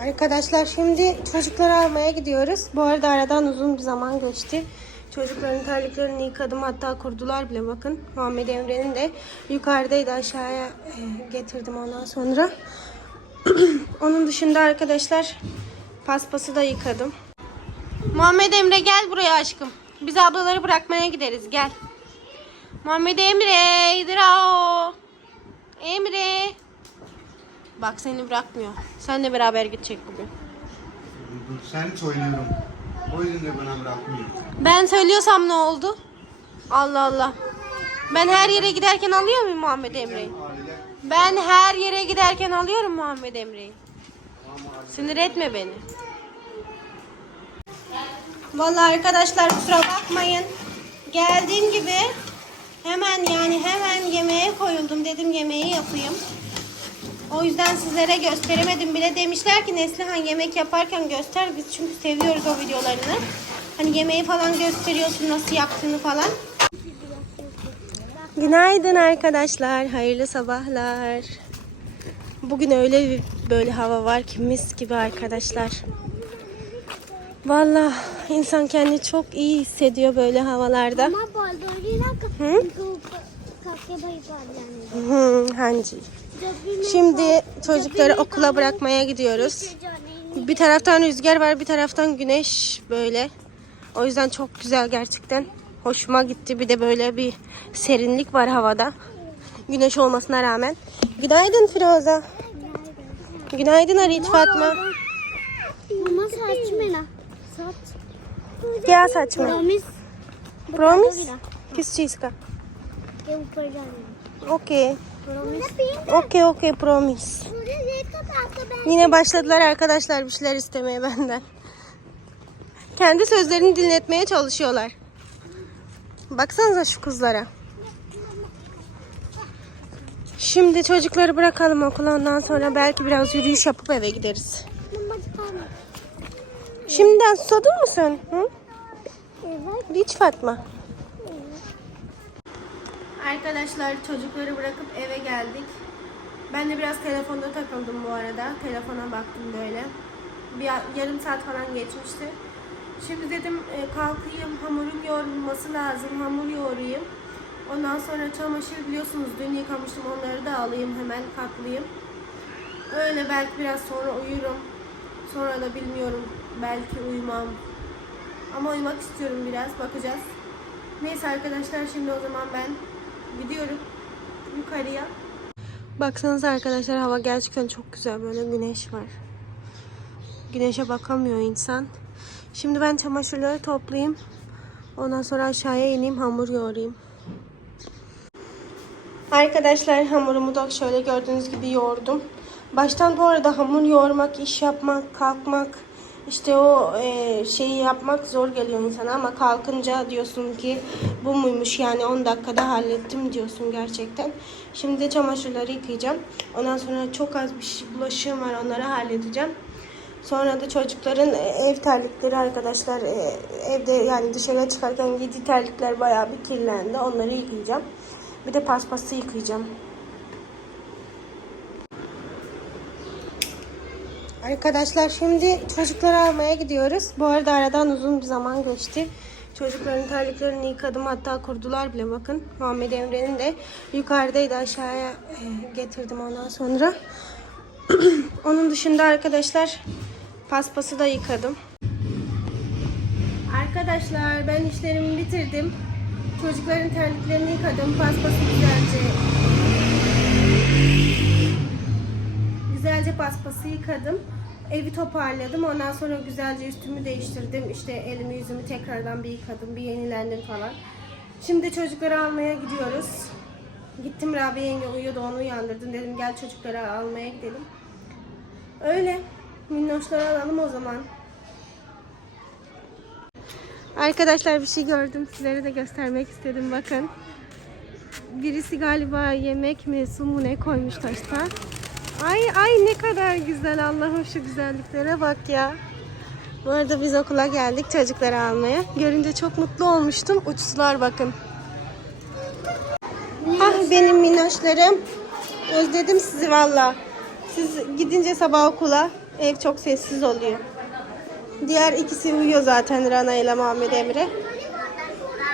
Arkadaşlar şimdi çocukları almaya gidiyoruz. Bu arada aradan uzun bir zaman geçti. Çocukların terliklerini yıkadım hatta kurdular bile bakın. Muhammed Emre'nin de yukarıdaydı aşağıya e, getirdim ondan sonra. Onun dışında arkadaşlar paspası da yıkadım. Muhammed Emre gel buraya aşkım. Biz ablaları bırakmaya gideriz gel. Muhammed Emre. Emre. Bak seni bırakmıyor. Senle beraber gidecek bugün. Sen hiç oynuyorum. O yüzden de bana bırakmıyor. Ben söylüyorsam ne oldu? Allah Allah. Ben her yere giderken alıyor muyum Muhammed Emre'yi? Ben her yere giderken alıyorum Muhammed Emre'yi. Sinir etme beni. Vallahi arkadaşlar kusura bakmayın. Geldiğim gibi hemen yani hemen yemeğe koyuldum dedim yemeği yapayım. O yüzden sizlere gösteremedim bile. Demişler ki Neslihan yemek yaparken göster. Biz çünkü seviyoruz o videolarını. Hani yemeği falan gösteriyorsun nasıl yaptığını falan. Günaydın arkadaşlar. Hayırlı sabahlar. Bugün öyle bir böyle hava var ki mis gibi arkadaşlar. Vallahi insan kendini çok iyi hissediyor böyle havalarda. Hı? Hmm. Şimdi çocukları okula bırakmaya gidiyoruz. Şey bir taraftan rüzgar var, bir taraftan güneş böyle. O yüzden çok güzel gerçekten. Hoşuma gitti. Bir de böyle bir serinlik var havada. Güneş olmasına rağmen. Günaydın Firoza. Günaydın Harit Fatma. Mama saçmela. Saç. Kya saçma? Promise. Promise? Kis cheese? Eu. Okey. Promise. Okey okey promise. Yine başladılar arkadaşlar bir şeyler istemeye benden. Kendi sözlerini dinletmeye çalışıyorlar. Baksanıza şu kızlara. Şimdi çocukları bırakalım okula ondan sonra belki biraz yürüyüş yapıp eve gideriz. Şimdiden susadın mı sen? Hı? Evet. İç Fatma. Arkadaşlar çocukları bırakıp eve geldik. Ben de biraz telefonda takıldım bu arada. Telefona baktım böyle. Bir yarım saat falan geçmişti. Şimdi dedim e, kalkayım hamurun yoğrulması lazım. Hamur yoğurayım. Ondan sonra çamaşır biliyorsunuz dün yıkamıştım onları da alayım hemen katlayayım. Öyle belki biraz sonra uyurum. Sonra da bilmiyorum belki uyumam. Ama uyumak istiyorum biraz bakacağız. Neyse arkadaşlar şimdi o zaman ben gidiyorum yukarıya. Baksanıza arkadaşlar hava gerçekten çok güzel böyle güneş var. Güneşe bakamıyor insan. Şimdi ben çamaşırları toplayayım. Ondan sonra aşağıya ineyim hamur yoğurayım. Arkadaşlar hamurumu da şöyle gördüğünüz gibi yoğurdum. Baştan bu arada hamur yoğurmak, iş yapmak, kalkmak, işte o e, şeyi yapmak zor geliyor insana ama kalkınca diyorsun ki bu muymuş yani 10 dakikada hallettim diyorsun gerçekten. Şimdi çamaşırları yıkayacağım. Ondan sonra çok az bir şey, bulaşığım var onları halledeceğim. Sonra da çocukların e, ev terlikleri arkadaşlar e, evde yani dışarıya çıkarken giydiği terlikler bayağı bir kirlendi. Onları yıkayacağım. Bir de paspası yıkayacağım. Arkadaşlar şimdi çocukları almaya gidiyoruz. Bu arada aradan uzun bir zaman geçti. Çocukların terliklerini yıkadım hatta kurdular bile bakın. Muhammed Emre'nin de yukarıdaydı aşağıya e, getirdim ondan sonra. Onun dışında arkadaşlar paspası da yıkadım. Arkadaşlar ben işlerimi bitirdim. Çocukların terliklerini yıkadım. Paspası güzelce güzelce paspası yıkadım. Evi toparladım. Ondan sonra güzelce üstümü değiştirdim. İşte elimi yüzümü tekrardan bir yıkadım. Bir yenilendim falan. Şimdi çocukları almaya gidiyoruz. Gittim Rabia yenge uyuyordu onu uyandırdım. Dedim gel çocukları almaya gidelim. Öyle. Minnoşları alalım o zaman. Arkadaşlar bir şey gördüm. Sizlere de göstermek istedim. Bakın. Birisi galiba yemek mi su mu ne koymuş taşta. Ay ay ne kadar güzel Allah'ım şu güzelliklere bak ya. Bu arada biz okula geldik çocukları almaya. Görünce çok mutlu olmuştum. Uçsular bakın. Ah benim minnoşlarım. Özledim sizi valla. Siz gidince sabah okula Ev çok sessiz oluyor. Diğer ikisi uyuyor zaten Rana ile Muhammed Emre.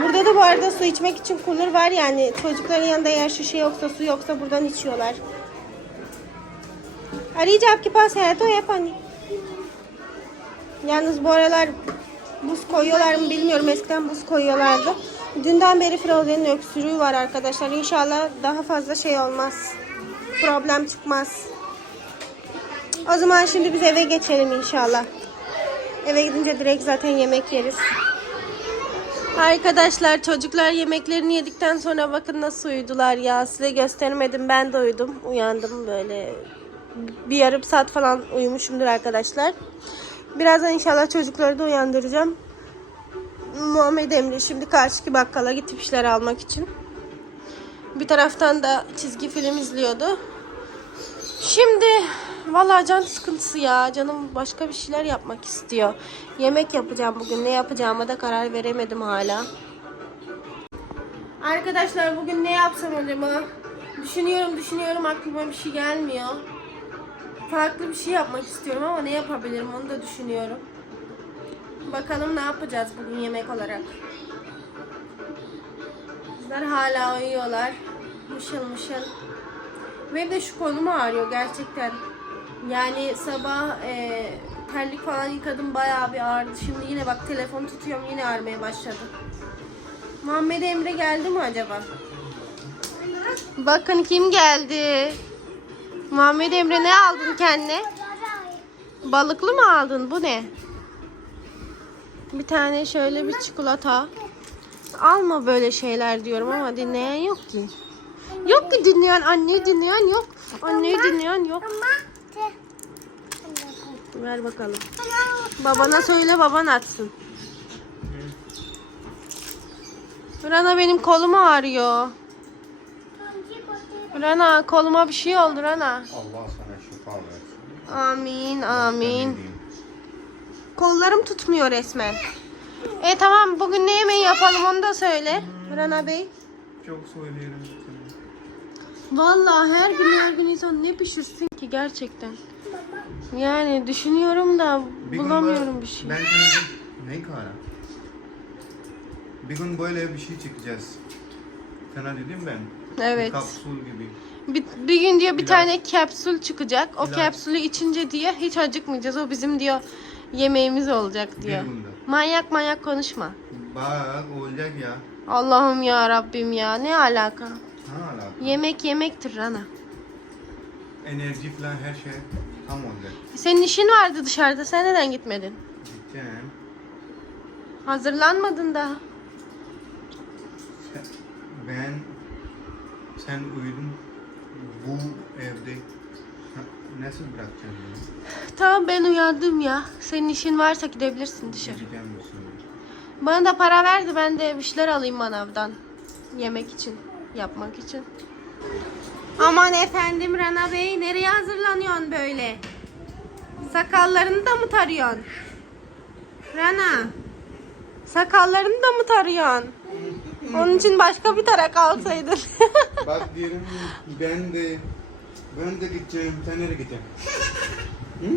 Burada da bu arada su içmek için kulur var yani çocukların yanında eğer şişe yoksa su yoksa buradan içiyorlar. Arayacağım ki pas hayatı o yap hani. Yalnız bu aralar buz koyuyorlar mı bilmiyorum. Eskiden buz koyuyorlardı. Dünden beri Frozen'in öksürüğü var arkadaşlar. İnşallah daha fazla şey olmaz. Problem çıkmaz. O zaman şimdi biz eve geçelim inşallah. Eve gidince direkt zaten yemek yeriz. Arkadaşlar çocuklar yemeklerini yedikten sonra bakın nasıl uyudular ya. Size göstermedim ben de uyudum. Uyandım böyle bir yarım saat falan uyumuşumdur arkadaşlar. Birazdan inşallah çocukları da uyandıracağım. Muhammed Emre şimdi karşıki bakkala gitti bir şeyler almak için. Bir taraftan da çizgi film izliyordu. Şimdi vallahi can sıkıntısı ya. Canım başka bir şeyler yapmak istiyor. Yemek yapacağım bugün. Ne yapacağıma da karar veremedim hala. Arkadaşlar bugün ne yapsam acaba? Düşünüyorum düşünüyorum aklıma bir şey gelmiyor. Farklı bir şey yapmak istiyorum ama ne yapabilirim onu da düşünüyorum. Bakalım ne yapacağız bugün yemek olarak. Bizler hala uyuyorlar. Mışıl mışıl. Benim de şu kolum ağrıyor gerçekten. Yani sabah e, terlik falan yıkadım bayağı bir ağrıdı. Şimdi yine bak telefon tutuyorum yine ağrımaya başladı. Muhammed Emre geldi mi acaba? Bakın kim geldi. Muhammed Emre ne aldın kendine? Balıklı mı aldın? Bu ne? Bir tane şöyle bir çikolata. Alma böyle şeyler diyorum ama dinleyen yok ki. Yok ki dinleyen, anneyi dinleyen yok. Anneyi dinleyen yok. Ver bakalım. Babana söyle baban atsın. Rana benim kolum ağrıyor. Rana koluma bir şey oldu Rana. Allah sana şifa versin. Amin amin. Kollarım tutmuyor resmen. E tamam bugün ne yemeği yapalım onu da söyle. Rana Bey. Çok söyleyelim. Vallahi her gün her gün insan ne pişirsin ki gerçekten. Yani düşünüyorum da Bir bulamıyorum böyle- bir şey. Ben dedim, ne kara? Bir gün böyle bir şey çekeceğiz. Sana dedim ben. Evet. Bir kapsül gibi. Bir, bir gün diyor bir İlaç. tane kapsül çıkacak. O İlaç. kapsülü içince diyor hiç acıkmayacağız. O bizim diyor yemeğimiz olacak diyor. Bir günde. Manyak manyak konuşma. Bak olacak ya. Allah'ım ya Rabbim ya ne alaka? Ha alaka. Yemek yemektir Rana. Enerji falan her şey tam olacak. Senin işin vardı dışarıda. Sen neden gitmedin? Gideceğim. Hazırlanmadın daha. Ben sen uyudun bu evde nasıl bırakacaksın beni? Tamam ben uyandım ya. Senin işin varsa gidebilirsin dışarı. Gideceğim misin? Bana da para verdi. Ben de bir şeyler alayım manavdan. Yemek için. Yapmak için. Aman efendim Rana Bey. Nereye hazırlanıyorsun böyle? Sakallarını da mı tarıyorsun? Rana. Sakallarını da mı tarıyorsun? Onun için başka bir tarak alsaydın. Bak diyelim ben de ben de gideceğim. Sen nereye gideceksin? Hı?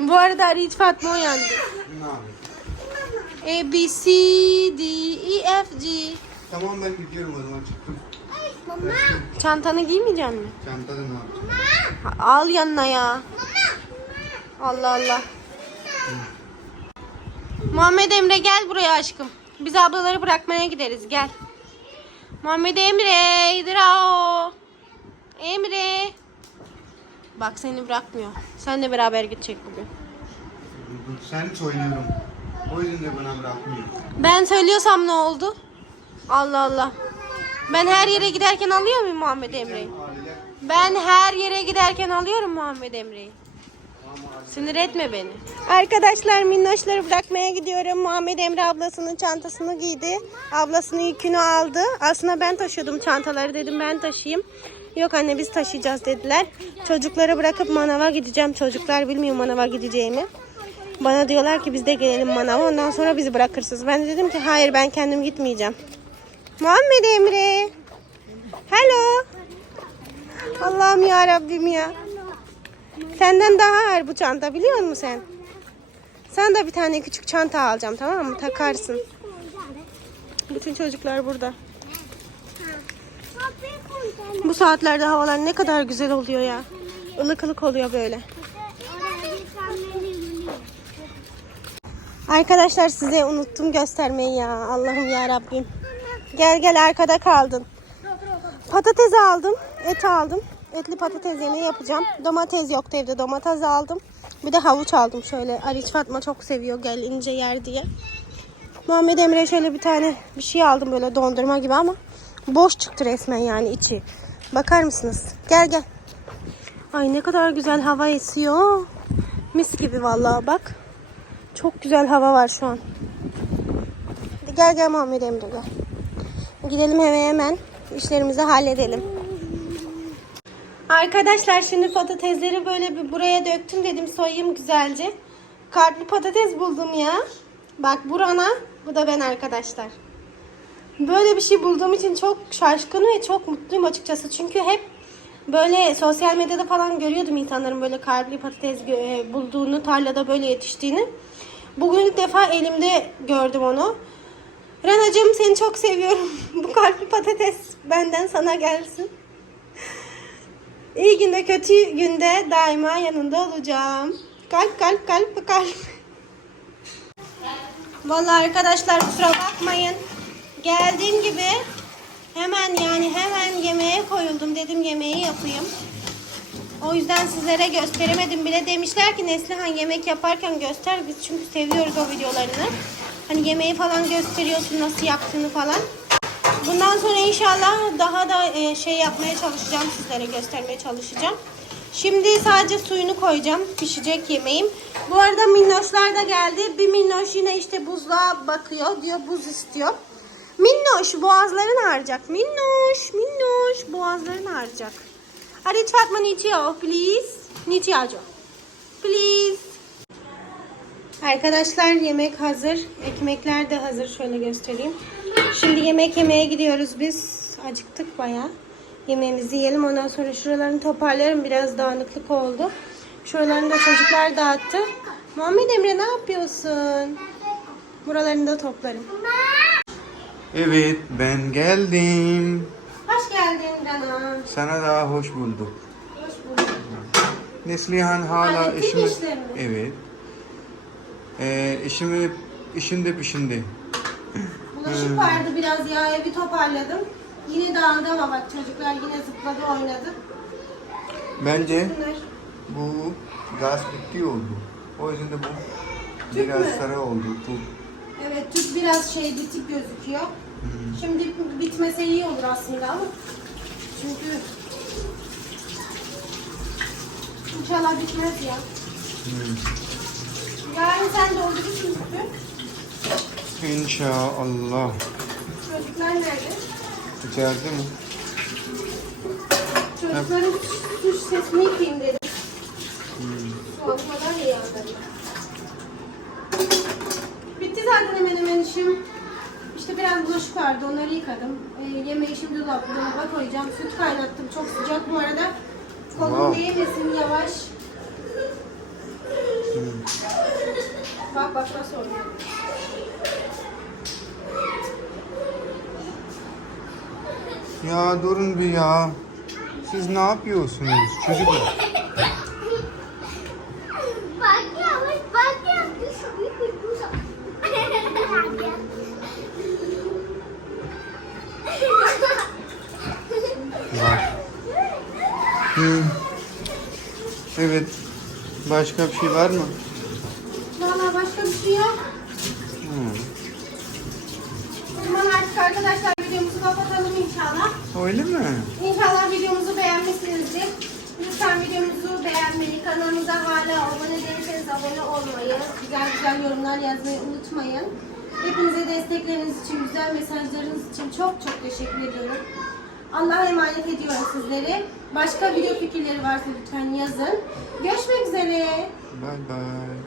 Bu arada Arif Fatma uyandı. Ne yapayım? A, B, C, D, E, F, G. Tamam ben gidiyorum o zaman çıktım. Çantanı giymeyecek misin? Çantada ne yapacağım? Al yanına ya. Allah Allah. Muhammed Emre gel buraya aşkım. Biz ablaları bırakmaya gideriz gel. Muhammed Emre İdra Emre. Bak seni bırakmıyor. Senle beraber gidecek bugün. Sen söylüyorum. O yüzden de bana bırakmıyor. Ben söylüyorsam ne oldu? Allah Allah. Ben her yere giderken alıyor muyum Muhammed Emre'yi? Ben her yere giderken alıyorum Muhammed Emre'yi. Sinir etme beni. Arkadaşlar minnoşları bırakmaya gidiyorum. Muhammed Emre ablasının çantasını giydi. Ablasının yükünü aldı. Aslında ben taşıyordum çantaları dedim ben taşıyayım. Yok anne biz taşıyacağız dediler. Çocukları bırakıp manava gideceğim. Çocuklar bilmiyor manava gideceğimi. Bana diyorlar ki biz de gelelim manava ondan sonra bizi bırakırsınız. Ben de dedim ki hayır ben kendim gitmeyeceğim. Muhammed Emre. Hello. Allah'ım ya Rabbim ya. Senden daha ağır bu çanta biliyor musun sen? Sen de bir tane küçük çanta alacağım tamam mı? Takarsın. Bütün çocuklar burada. Bu saatlerde havalar ne kadar güzel oluyor ya. Ilık ılık oluyor böyle. Arkadaşlar size unuttum göstermeyi ya. Allah'ım ya Rabbim. Gel gel arkada kaldın. Patates aldım, et aldım. Etli patates yemeği yapacağım. Domates yoktu evde. Domates aldım. Bir de havuç aldım şöyle. Aliç Fatma çok seviyor gel ince yer diye. Muhammed Emre şöyle bir tane bir şey aldım böyle dondurma gibi ama boş çıktı resmen yani içi. Bakar mısınız? Gel gel. Ay ne kadar güzel hava esiyor. Mis gibi vallahi bak. Çok güzel hava var şu an. Hadi gel gel Muhammed Emre gel. Gidelim eve hemen işlerimizi halledelim. Arkadaşlar şimdi patatesleri böyle bir buraya döktüm dedim soyayım güzelce. Kalpli patates buldum ya. Bak burana bu da ben arkadaşlar. Böyle bir şey bulduğum için çok şaşkın ve çok mutluyum açıkçası. Çünkü hep böyle sosyal medyada falan görüyordum insanların böyle kalpli patates e, bulduğunu, tarlada böyle yetiştiğini. Bugün ilk defa elimde gördüm onu. Renacığım seni çok seviyorum. Bu kalpli patates benden sana gelsin. İyi günde kötü günde daima yanında olacağım. Kalp kalp kalp kalp. Vallahi arkadaşlar kusura bakmayın. Geldiğim gibi hemen yani hemen yemeğe koyuldum dedim yemeği yapayım. O yüzden sizlere gösteremedim bile. Demişler ki Neslihan yemek yaparken göster. Biz çünkü seviyoruz o videolarını. Hani yemeği falan gösteriyorsun nasıl yaptığını falan. Bundan sonra inşallah daha da e, şey yapmaya çalışacağım. Sizlere göstermeye çalışacağım. Şimdi sadece suyunu koyacağım. Pişecek yemeğim. Bu arada minnoşlar da geldi. Bir minnoş yine işte buzluğa bakıyor. Diyor buz istiyor. Minnoş boğazların ağrıyacak. Minnoş, minnoş boğazların ağrıyacak. Hadi Fatma Niçiyo, please. Niçiyaco. Please. Arkadaşlar yemek hazır. Ekmekler de hazır. Şöyle göstereyim. Şimdi yemek yemeye gidiyoruz biz. Acıktık bayağı. Yemeğimizi yiyelim. Ondan sonra şuralarını toparlarım. Biraz dağınıklık oldu. Şuralarını da çocuklar dağıttı. Muhammed Emre ne yapıyorsun? Buralarını da toplarım. Evet ben geldim. Hoş geldin Rana. Sana daha hoş bulduk. Hoş bulduk. Neslihan hala Hallettin işimi... işlerini? Evet. Ee, işimi işinde pişindi. Bulaşık vardı biraz ya evi toparladım. Yine dağıldı ama bak çocuklar yine zıpladı oynadı. Bence Bunlar bu gaz bitti oldu. O yüzden de bu Tüp biraz mü? sarı oldu. Bu. Evet tüp biraz şey bitik gözüküyor. Şimdi bitmese iyi olur aslında ama çünkü inşallah bitmez ya. Yarın sen doldurursun tüpü. İnşallah. Çocuklar nerede? İçeride mi? Çocukların su sesini yıkayayım dedim. Su almadan iyi anladım. Bitti zaten hemen hemen işim. İşte biraz bulaşık vardı onları yıkadım. Ee, yemeği şimdi dolap, dolaba koyacağım. Süt kaynattım çok sıcak bu arada. Kolum Wow. değmesin yavaş. Bak bak nasıl oluyor. Ya durun bir ya. Siz ne yapıyorsunuz çocuklar? Evet. Başka bir şey var mı? Valla başka bir şey yok. Hmm. O zaman artık arkadaşlar videomuzu kapatalım inşallah. Öyle mi? İnşallah videomuzu beğenmişsinizdir. Lütfen videomuzu beğenmeyi, kanalımıza hala abone değilseniz abone olmayı, güzel güzel yorumlar yazmayı unutmayın. Hepinize destekleriniz için, güzel mesajlarınız için çok çok teşekkür ediyorum. Allah'a emanet ediyorum sizleri. Başka video fikirleri varsa lütfen yazın. Görüşmek üzere. Bye bye.